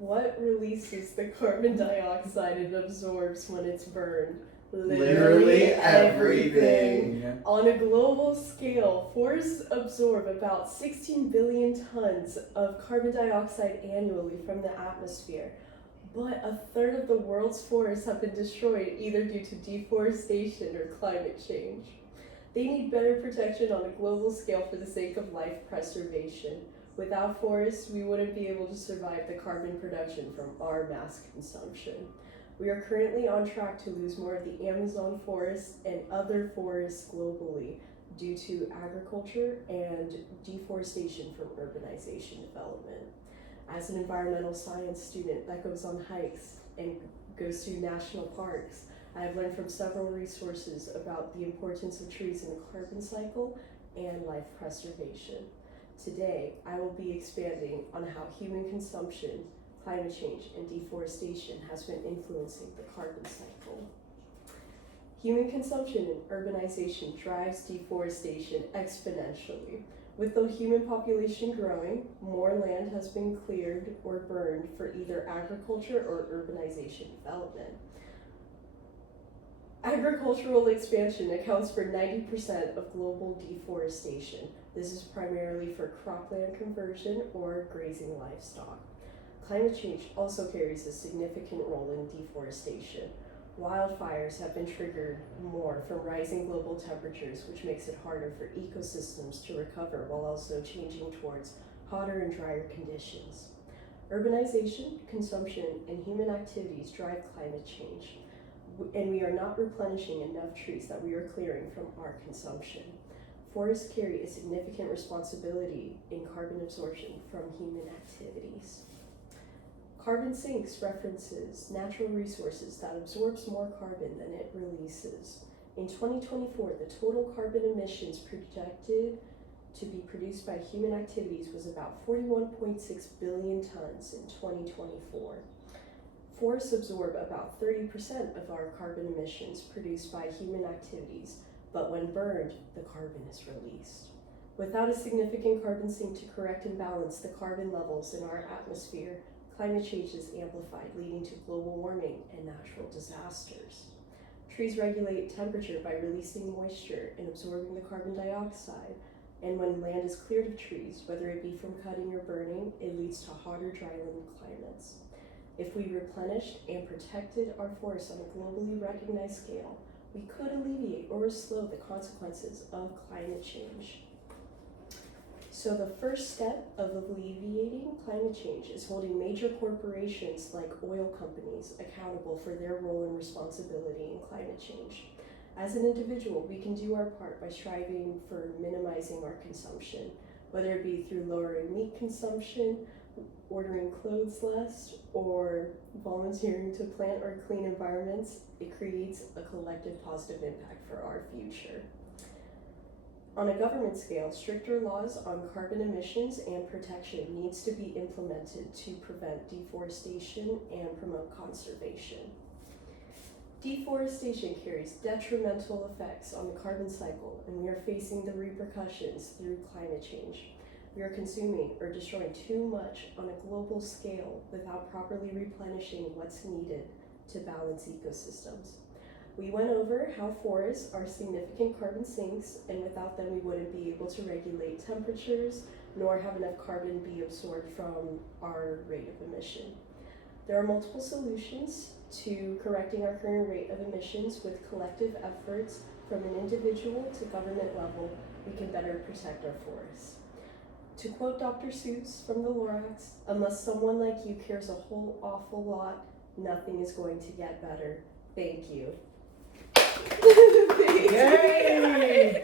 What releases the carbon dioxide it absorbs when it's burned? Literally everything. Yeah. On a global scale, forests absorb about 16 billion tons of carbon dioxide annually from the atmosphere. But a third of the world's forests have been destroyed either due to deforestation or climate change. They need better protection on a global scale for the sake of life preservation. Without forests, we wouldn't be able to survive the carbon production from our mass consumption. We are currently on track to lose more of the Amazon forest and other forests globally due to agriculture and deforestation from urbanization development. As an environmental science student that goes on hikes and goes to national parks, I have learned from several resources about the importance of trees in the carbon cycle and life preservation. Today, I will be expanding on how human consumption, climate change, and deforestation has been influencing the carbon cycle. Human consumption and urbanization drives deforestation exponentially. With the human population growing, more land has been cleared or burned for either agriculture or urbanization development. Agricultural expansion accounts for 90% of global deforestation. This is primarily for cropland conversion or grazing livestock. Climate change also carries a significant role in deforestation. Wildfires have been triggered more from rising global temperatures, which makes it harder for ecosystems to recover while also changing towards hotter and drier conditions. Urbanization, consumption, and human activities drive climate change, and we are not replenishing enough trees that we are clearing from our consumption. Forests carry a significant responsibility in carbon absorption from human activities. Carbon sinks references natural resources that absorbs more carbon than it releases. In 2024, the total carbon emissions projected to be produced by human activities was about 41.6 billion tons in 2024. Forests absorb about 30% of our carbon emissions produced by human activities, but when burned, the carbon is released. Without a significant carbon sink to correct and balance the carbon levels in our atmosphere, climate change is amplified, leading to global warming and natural disasters. Trees regulate temperature by releasing moisture and absorbing the carbon dioxide, and when land is cleared of trees, whether it be from cutting or burning, it leads to hotter, dryland climates. If we replenished and protected our forests on a globally recognized scale, we could alleviate or slow the consequences of climate change. So the first step of alleviating climate change is holding major corporations like oil companies accountable for their role and responsibility in climate change. As an individual, we can do our part by striving for minimizing our consumption, whether it be through lowering meat consumption, ordering clothes less, or volunteering to plant or clean environments. It creates a collective positive impact for our future. On a government scale, stricter laws on carbon emissions and protection needs to be implemented to prevent deforestation and promote conservation. Deforestation carries detrimental effects on the carbon cycle, and we are facing the repercussions through climate change. We are consuming or destroying too much on a global scale without properly replenishing what's needed to balance ecosystems. We went over how forests are significant carbon sinks, and without them we wouldn't be able to regulate temperatures nor have enough carbon be absorbed from our rate of emission. There are multiple solutions to correcting our current rate of emissions. With collective efforts from an individual to government level, we can better protect our forests. To quote Dr. Seuss from the Lorax, unless someone like you cares a whole awful lot, nothing is going to get better. Thank you. Yay!